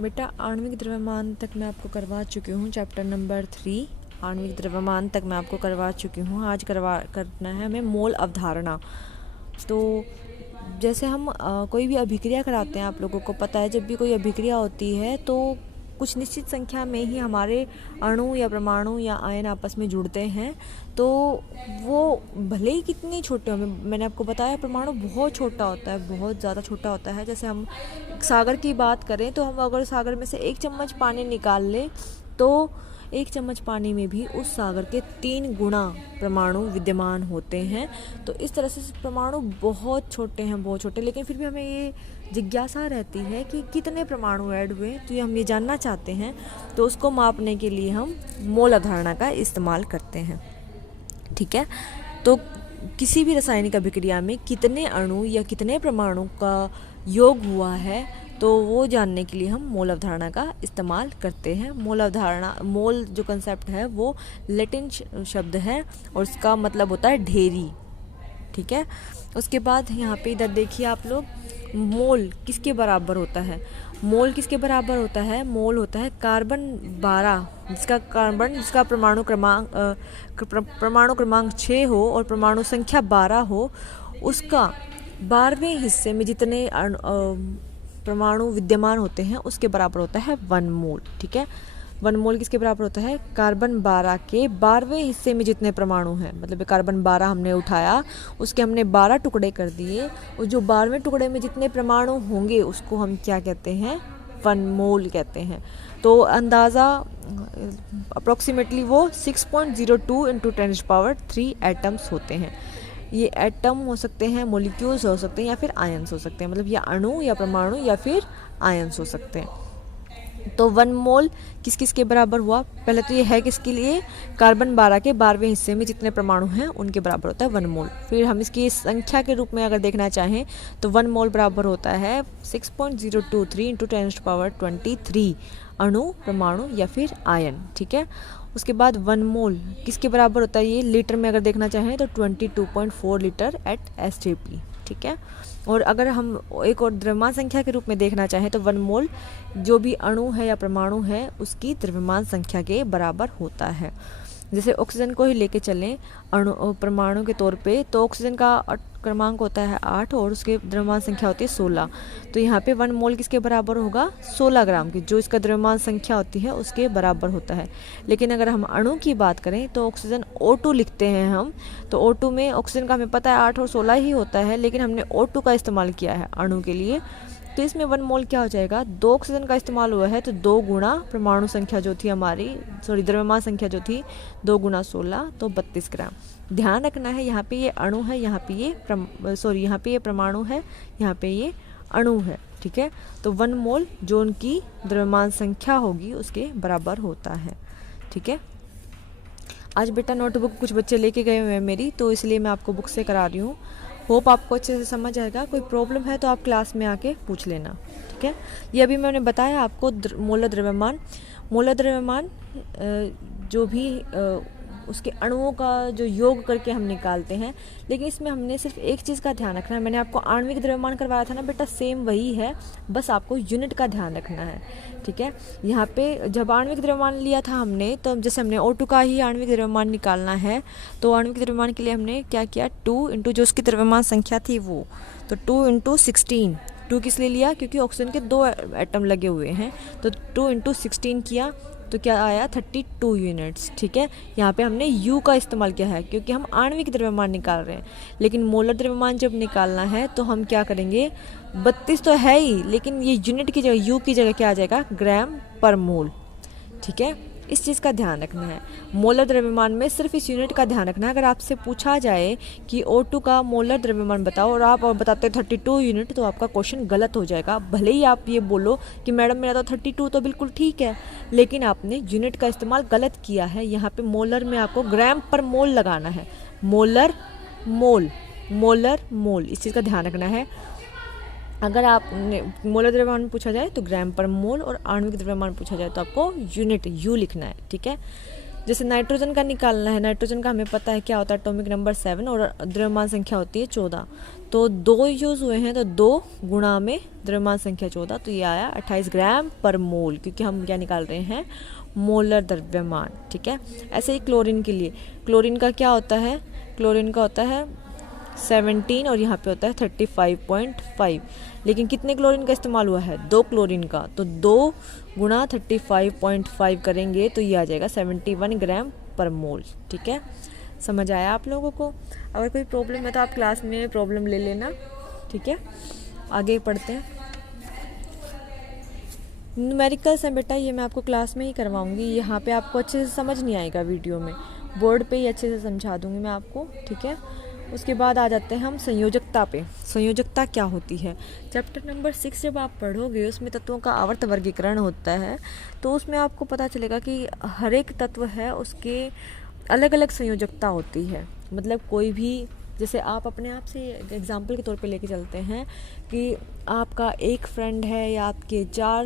बेटा आणविक द्रव्यमान तक मैं आपको करवा चुकी हूँ। चैप्टर नंबर 3 आणविक द्रव्यमान तक मैं आपको करवा चुकी हूँ। आज करना है हमें मोल अवधारणा। तो जैसे हम कोई भी अभिक्रिया कराते हैं, आप लोगों को पता है जब भी कोई अभिक्रिया होती है तो कुछ निश्चित संख्या में ही हमारे अणु या परमाणु या आयन आपस में जुड़ते हैं। तो वो भले ही कितने छोटे हों, मैंने आपको बताया परमाणु बहुत छोटा होता है, बहुत ज़्यादा छोटा होता है। जैसे हम सागर की बात करें तो हम अगर सागर में से 1 चम्मच पानी निकाल लें तो 1 चम्मच पानी में भी उस सागर के 3 गुना परमाणु विद्यमान होते हैं। तो इस तरह से परमाणु बहुत छोटे हैं, बहुत छोटे, लेकिन फिर भी हमें ये जिज्ञासा रहती है कि कितने परमाणु ऐड हुए, तो ये हम ये जानना चाहते हैं। तो उसको मापने के लिए हम मोल अवधारणा का इस्तेमाल करते हैं। ठीक है, तो किसी भी रासायनिक अभिक्रिया में कितने अणु या कितने परमाणु का योग हुआ है तो वो जानने के लिए हम मोल अवधारणा का इस्तेमाल करते हैं। मोल अवधारणा, मोल जो कंसेप्ट है वो लैटिन शब्द है और उसका मतलब होता है ढेरी। ठीक है, उसके बाद यहाँ पे इधर देखिए आप लोग, मोल किसके बराबर होता है? मोल किसके बराबर होता है? मोल होता है कार्बन 12 जिसका परमाणु क्रमांक 6 हो और परमाणु संख्या 12 हो, उसका 12वें हिस्से में जितने परमाणु विद्यमान होते हैं उसके बराबर होता है 1 मोल। ठीक है, 1 मोल किसके बराबर होता है? कार्बन 12 के 12वें हिस्से में जितने परमाणु हैं, मतलब कार्बन 12 हमने उठाया, उसके हमने 12 टुकड़े कर दिए, और जो 12वें टुकड़े में जितने परमाणु होंगे उसको हम क्या कहते हैं? 1 मोल कहते हैं। तो अंदाज़ा अप्रॉक्सीमेटली वो 6.02 × 10⁻³ एटम्स होते हैं। ये एटम हो सकते हैं, मोलिक्यूल्स हो सकते हैं, या फिर आयंस हो सकते हैं, मतलब या अणु या परमाणु या फिर आयंस हो सकते हैं। तो 1 मोल किस किस के बराबर हुआ? पहले तो ये है किसके लिए? कार्बन 12 के 12वें हिस्से में जितने परमाणु हैं उनके बराबर होता है 1 मोल। फिर हम इसकी संख्या के रूप में अगर देखना चाहें तो 1 मोल बराबर होता है 6.023 × 10⁻23 अणु, परमाणु या फिर आयन। ठीक है, उसके बाद 1 मोल किसके बराबर होता है? ये लीटर में अगर देखना चाहें तो 22.4 लीटर एट STP। ठीक है, और अगर हम एक और द्रव्यमान संख्या के रूप में देखना चाहें तो 1 मोल जो भी अणु है या परमाणु है उसकी द्रव्यमान संख्या के बराबर होता है। जैसे ऑक्सीजन को ही लेके चलें अणु परमाणु के तौर पे, तो ऑक्सीजन का क्रमांक होता है 8 और उसके द्रव्यमान संख्या होती है 16। तो यहाँ पे 1 मोल किसके बराबर होगा? 16 ग्राम की, जो इसका द्रव्यमान संख्या होती है उसके बराबर होता है। लेकिन अगर हम अणु की बात करें तो ऑक्सीजन O2 लिखते हैं हम, तो O2 में ऑक्सीजन का हमें पता है 8 और 16 ही होता है, लेकिन हमने O2 का इस्तेमाल किया है अणु के लिए, तो इसमें 1 मोल क्या हो जाएगा? 2 ऑक्सीजन का इस्तेमाल हुआ है तो 2 गुना परमाणु संख्या जो थी हमारी, द्रव्यमान संख्या जो थी 2 गुना 16, तो 32 ग्राम। ध्यान रखना है यहाँ पे ये अणु है, यहाँ पे ये परमाणु है, यहाँ पे ये अणु है। ठीक है, तो 1 मोल जो उनकी द्रव्यमान संख्या होगी उसके बराबर होता है। ठीक है, आज बेटा नोटबुक कुछ बच्चे लेके गए हुए हैं मेरी, तो इसलिए मैं आपको बुक से करा रही हूँ। होप आपको अच्छे से समझ आएगा। कोई प्रॉब्लम है तो आप क्लास में आके पूछ लेना। ठीक है, ये अभी मैंने बताया आपको मोलर द्रव्यमान जो भी उसके अणुओं का जो योग करके हम निकालते हैं, लेकिन इसमें हमने सिर्फ एक चीज़ का ध्यान रखना है। मैंने आपको आणविक द्रव्यमान करवाया था ना बेटा, सेम वही है, बस आपको यूनिट का ध्यान रखना है। ठीक है, यहाँ पे जब आणविक द्रव्यमान लिया था हमने, तो जैसे हमने O2 का ही आणविक द्रव्यमान निकालना है, तो आणविक द्रव्यमान के लिए हमने क्या किया? 2 × जो उसकी द्रव्यमान संख्या थी वो, तो 2 × 16। 2 किस लिए लिया? क्योंकि ऑक्सीजन के 2 एटम लगे हुए हैं, तो 2 × 16 किया तो क्या आया? 32 यूनिट्स। ठीक है, यहाँ पे हमने U का इस्तेमाल किया है क्योंकि हम आणविक द्रव्यमान निकाल रहे हैं, लेकिन मोलर द्रव्यमान जब निकालना है तो हम क्या करेंगे? 32 तो है ही, लेकिन ये यूनिट की जगह U की जगह क्या आ जाएगा? ग्राम पर मोल। ठीक है, इस चीज़ का ध्यान रखना है। मोलर द्रव्यमान में सिर्फ इस यूनिट का ध्यान रखना है। अगर आपसे पूछा जाए कि O2 का मोलर द्रव्यमान बताओ और आप बताते 32 यूनिट, तो आपका क्वेश्चन गलत हो जाएगा। भले ही आप ये बोलो कि मैडम मेरा तो 32 तो बिल्कुल ठीक है, लेकिन आपने यूनिट का इस्तेमाल गलत किया है। यहाँ पे मोलर में आपको ग्राम पर मोल लगाना है। मोलर मोल, इस चीज़ का ध्यान रखना है। अगर आपने मोलर द्रव्यमान पूछा जाए तो ग्राम पर मोल, और आणविक द्रव्यमान पूछा जाए तो आपको यूनिट U लिखना है। ठीक है, जैसे नाइट्रोजन का निकालना है, नाइट्रोजन का हमें पता है क्या होता है, एटॉमिक नंबर 7 और द्रव्यमान संख्या होती है 14। तो 2 यूज़ हुए हैं तो 2 गुणा में द्रव्यमान संख्या 14, तो ये आया 28 ग्राम पर मोल, क्योंकि हम क्या निकाल रहे हैं, मोलर द्रव्यमान। ठीक है। ऐसे ही क्लोरीन के लिए, क्लोरीन का क्या होता है, क्लोरीन का होता है 17 और यहाँ पे होता है 35.5। लेकिन कितने क्लोरीन का इस्तेमाल हुआ है, 2 क्लोरीन का, तो 2 गुणा 35.5 करेंगे तो ये आ जाएगा 71 ग्राम पर मोल। ठीक है, समझ आया आप लोगों को? अगर कोई प्रॉब्लम है तो आप क्लास में प्रॉब्लम ले लेना। ठीक है, आगे पढ़ते हैं। न्यूमेरिकल्स हैं बेटा, ये मैं आपको क्लास में ही करवाऊंगी, यहाँ पे आपको अच्छे से समझ नहीं आएगा, वीडियो में बोर्ड पे ही अच्छे से समझा दूंगी मैं आपको। ठीक है, उसके बाद आ जाते हैं हम संयोजकता पे। संयोजकता क्या होती है, चैप्टर नंबर 6 जब आप पढ़ोगे उसमें तत्वों का आवर्त वर्गीकरण होता है, तो उसमें आपको पता चलेगा कि हर एक तत्व है उसके अलग अलग संयोजकता होती है। मतलब कोई भी, जैसे आप अपने आप से एग्जाम्पल के तौर पे लेके चलते हैं कि आपका एक फ्रेंड है या आपके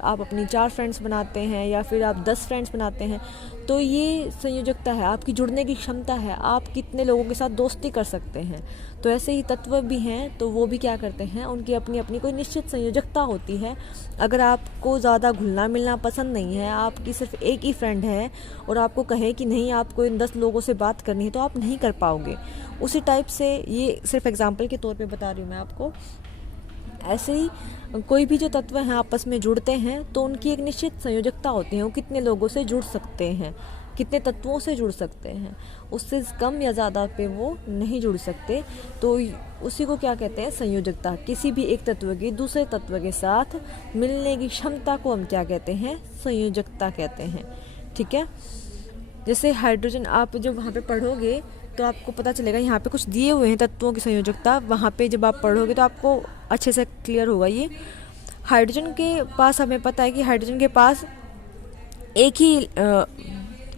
आप अपनी 4 फ्रेंड्स बनाते हैं या फिर आप 10 फ्रेंड्स बनाते हैं, तो ये संयोजकता है, आपकी जुड़ने की क्षमता है, आप कितने लोगों के साथ दोस्ती कर सकते हैं। तो ऐसे ही तत्व भी हैं, तो वो भी क्या करते हैं, उनकी अपनी अपनी कोई निश्चित संयोजकता होती है। अगर आपको ज़्यादा घुलना मिलना पसंद नहीं है, आपकी सिर्फ एक ही फ्रेंड है और आपको कहे कि नहीं आपको इन 10 लोगों से बात करनी है, तो आप नहीं कर पाओगे। उसी टाइप से, ये सिर्फ एग्जाम्पल के तौर पे बता रही हूँ मैं आपको, ऐसे ही कोई भी जो तत्व हैं आपस में जुड़ते हैं तो उनकी एक निश्चित संयोजकता होती है, वो कितने लोगों से जुड़ सकते हैं, कितने तत्वों से जुड़ सकते हैं, उससे कम या ज़्यादा पे वो नहीं जुड़ सकते। तो उसी को क्या कहते हैं, संयोजकता। किसी भी एक तत्व की दूसरे तत्व के साथ मिलने की क्षमता को हम क्या कहते हैं, संयोजकता कहते हैं। ठीक है, जैसे हाइड्रोजन, आप जब वहाँ पे पढ़ोगे तो आपको पता चलेगा, यहाँ पे कुछ दिए हुए हैं तत्वों की संयोजकता, वहाँ पे जब आप पढ़ोगे तो आपको अच्छे से क्लियर होगा। ये हाइड्रोजन के पास हमें पता है कि हाइड्रोजन के पास एक ही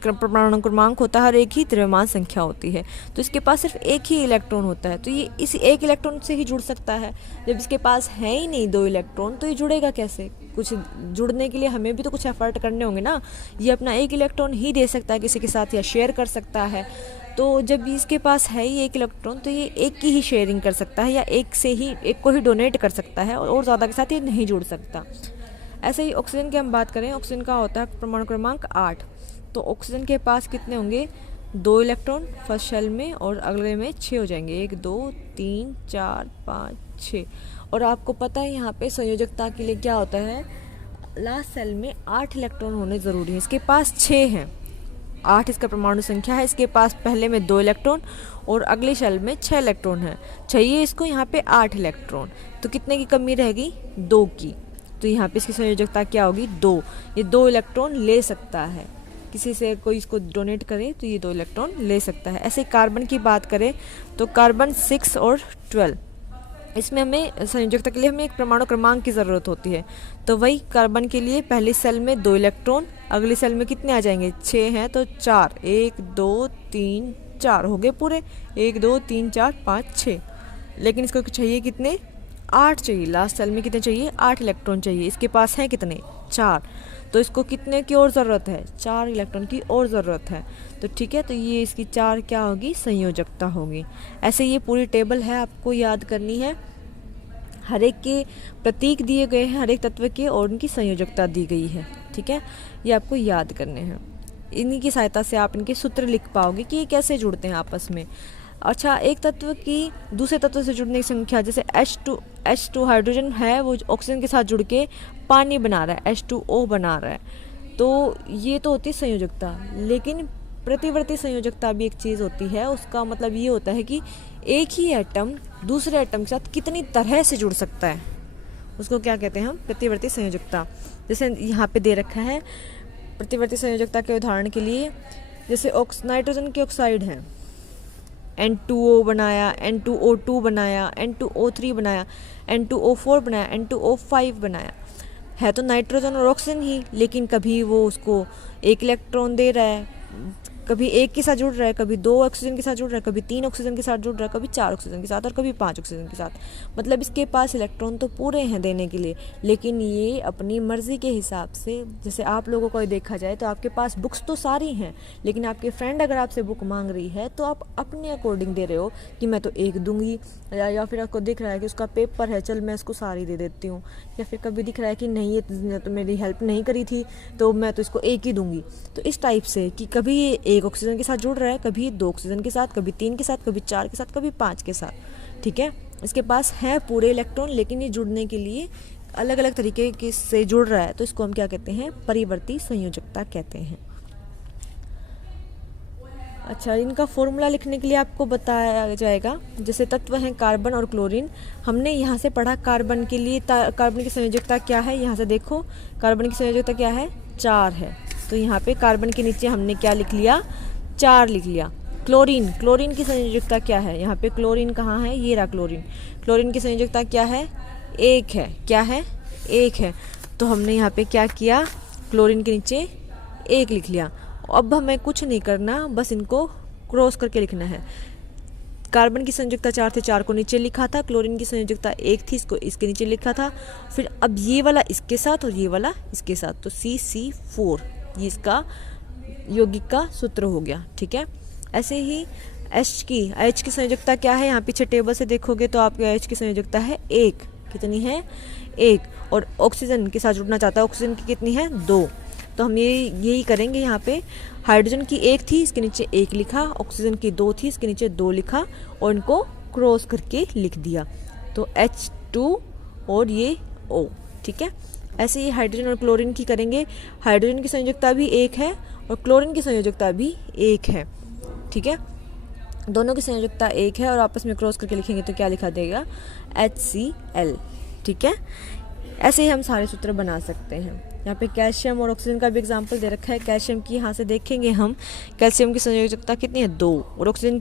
परमाणु क्रमांक होता है और एक ही द्रव्यमान संख्या होती है, तो इसके पास सिर्फ एक ही इलेक्ट्रॉन होता है, तो ये इसी एक इलेक्ट्रॉन से ही जुड़ सकता है। जब इसके पास है ही नहीं 2 इलेक्ट्रॉन, तो ये जुड़ेगा कैसे? कुछ जुड़ने के लिए हमें भी तो कुछ एफर्ट करने होंगे ना। ये अपना एक इलेक्ट्रॉन ही दे सकता है किसी के साथ या शेयर कर सकता है। तो जब इसके पास है ही एक इलेक्ट्रॉन, तो ये एक की ही शेयरिंग कर सकता है या एक को ही डोनेट कर सकता है और ज़्यादा के साथ ये नहीं जुड़ सकता। ऐसे ही ऑक्सीजन की हम बात करें, ऑक्सीजन का होता है परमाणु क्रमांक 8, तो ऑक्सीजन के पास कितने होंगे, 2 इलेक्ट्रॉन फर्स्ट शेल में और अगले में 6 हो जाएंगे, 1 2 3 4 5 6। और आपको पता है यहाँ पे संयोजकता के लिए क्या होता है, लास्ट सेल में 8 इलेक्ट्रॉन होने ज़रूरी है। इसके पास 6 हैं, 8 इसका परमाणु संख्या है, इसके पास पहले में 2 इलेक्ट्रॉन और अगले शेल में 6 इलेक्ट्रॉन है, चाहिए इसको यहाँ पे 8 इलेक्ट्रॉन, तो कितने की कमी रहेगी, 2 की। तो यहाँ पे इसकी संयोजकता क्या होगी, 2। ये 2 इलेक्ट्रॉन ले सकता है, किसी से कोई इसको डोनेट करे तो ये 2 इलेक्ट्रॉन ले सकता है। ऐसे कार्बन की बात करें तो कार्बन 6 और 12, इसमें हमें संयोजकता के लिए हमें एक परमाणु क्रमांक की ज़रूरत होती है। तो वही कार्बन के लिए पहली सेल में 2 इलेक्ट्रॉन, अगली सेल में कितने आ जाएंगे, 6 हैं तो 4, 1 2 3 4 हो गए पूरे, 1 2 3 4 5 6। लेकिन इसको चाहिए कितने, 8 चाहिए, लास्ट सेल में कितने चाहिए, 8 इलेक्ट्रॉन चाहिए, इसके पास हैं कितने, 4, तो इसको कितने की और ज़रूरत है, 4 इलेक्ट्रॉन की और ज़रूरत है। तो ठीक है, तो ये इसकी 4 क्या होगी, संयोजकता होगी। ऐसे ये पूरी टेबल है, आपको याद करनी है, हर एक के प्रतीक दिए गए हैं, हर एक तत्व के, और उनकी संयोजकता दी गई है। ठीक है, ये आपको याद करने हैं, इन्हीं की सहायता से आप इनके सूत्र लिख पाओगे कि ये कैसे जुड़ते हैं आपस में। अच्छा, एक तत्व की दूसरे तत्व से जुड़ने की संख्या, जैसे H2 हाइड्रोजन है, वो ऑक्सीजन के साथ जुड़ के पानी बना रहा है, H2O बना रहा है, तो ये तो होती है संयोजकता। लेकिन प्रतिवर्ती संयोजकता भी एक चीज़ होती है, उसका मतलब ये होता है कि एक ही एटम दूसरे एटम के साथ कितनी तरह से जुड़ सकता है, उसको क्या कहते हैं हम, प्रतिवर्ती संयोजकता। जैसे यहाँ पे दे रखा है प्रतिवर्ती संयोजकता के उदाहरण के लिए, जैसे नाइट्रोजन के ऑक्साइड हैं, N2O बनाया, N2O2 बनाया, N2O3 बनाया, N2O4 बनाया, N2O5 बनाया, है तो नाइट्रोजन और ऑक्सीजन ही, लेकिन कभी वो उसको 1 इलेक्ट्रॉन दे रहा है, कभी एक के साथ जुड़ रहा है, कभी 2 ऑक्सीजन के साथ जुड़ रहा है, कभी 3 ऑक्सीजन के साथ जुड़ रहा है, कभी 4 ऑक्सीजन के साथ और कभी 5 ऑक्सीजन के साथ। मतलब इसके पास इलेक्ट्रॉन तो पूरे हैं देने के लिए, लेकिन ये अपनी मर्जी के हिसाब से, जैसे आप लोगों को देखा जाए तो आपके पास बुक्स तो सारी हैं, लेकिन आपके फ्रेंड अगर आपसे बुक मांग रही है तो आप अपने अकॉर्डिंग दे रहे हो कि मैं तो एक दूंगी, या फिर आपको दिख रहा है कि उसका पेपर है, चल मैं इसको सारी दे देती हूँ, या फिर कभी दिख रहा है कि नहीं ये तो मेरी हेल्प नहीं करी थी तो मैं तो इसको एक ही दूंगी। तो इस टाइप से कि कभी ये 1 ऑक्सीजन के साथ जुड़ रहा है, कभी 2 ऑक्सीजन के साथ, कभी 3 के साथ, कभी 4 के साथ, कभी 5 के साथ। ठीक है, इसके पास है पूरे इलेक्ट्रॉन, लेकिन ये जुड़ने के लिए अलग अलग तरीके के से जुड़ रहा है, तो इसको हम क्या कहते हैं, परिवर्ती संयोजकता कहते हैं। अच्छा, इनका फॉर्मूला लिखने के लिए आपको बताया जाएगा। जैसे तत्व हैं कार्बन और क्लोरीन, हमने यहाँ से पढ़ा कार्बन के लिए कार्बन की संयोजकता क्या है, यहाँ से देखो कार्बन की संयोजकता क्या है, 4 है। तो यहाँ पे कार्बन के नीचे हमने क्या लिख लिया, 4 लिख लिया। क्लोरीन की संयोजकता क्या है, यहाँ पे क्लोरीन कहाँ है, ये रहा क्लोरीन की संयोजकता क्या है, 1 है। क्या है, 1 है। तो हमने यहाँ पे क्या किया, क्लोरीन के नीचे 1 लिख लिया। अब हमें कुछ नहीं करना, बस इनको क्रॉस करके लिखना है। कार्बन की संयोजकता 4 थे, 4 को नीचे लिखा था, क्लोरीन की संयोजकता 1 थी, इसको इसके नीचे लिखा था। फिर अब ये वाला इसके साथ और ये वाला इसके साथ, तो CC4 ये इसका यौगिक का सूत्र हो गया। ठीक है, ऐसे ही H की संयोजकता क्या है, यहाँ पीछे टेबल से देखोगे तो आपके H की संयोजकता है 1। कितनी है, 1। और ऑक्सीजन के साथ जुड़ना चाहता है, ऑक्सीजन की कितनी है, 2। तो हम यही करेंगे। यहाँ पे हाइड्रोजन की 1 थी, इसके नीचे 1 लिखा, ऑक्सीजन की 2 थी, इसके नीचे 2 लिखा और इनको क्रॉस करके लिख दिया। तो H2 और ये O। ठीक है, ऐसे ही हाइड्रोजन और क्लोरीन की करेंगे। हाइड्रोजन की संयोजकता भी 1 है और क्लोरीन की संयोजकता भी 1 है। ठीक है, दोनों की संयोजकता 1 है और आपस में क्रॉस करके लिखेंगे तो क्या लिखा देगा, HCl। ठीक है, ऐसे ही हम सारे सूत्र बना सकते हैं। यहाँ पे कैल्शियम और ऑक्सीजन का भी एग्जांपल दे रखा है। कैल्शियम की यहाँ से देखेंगे हम, कैल्शियम की संयोजकता कितनी है, 2 और ऑक्सीजन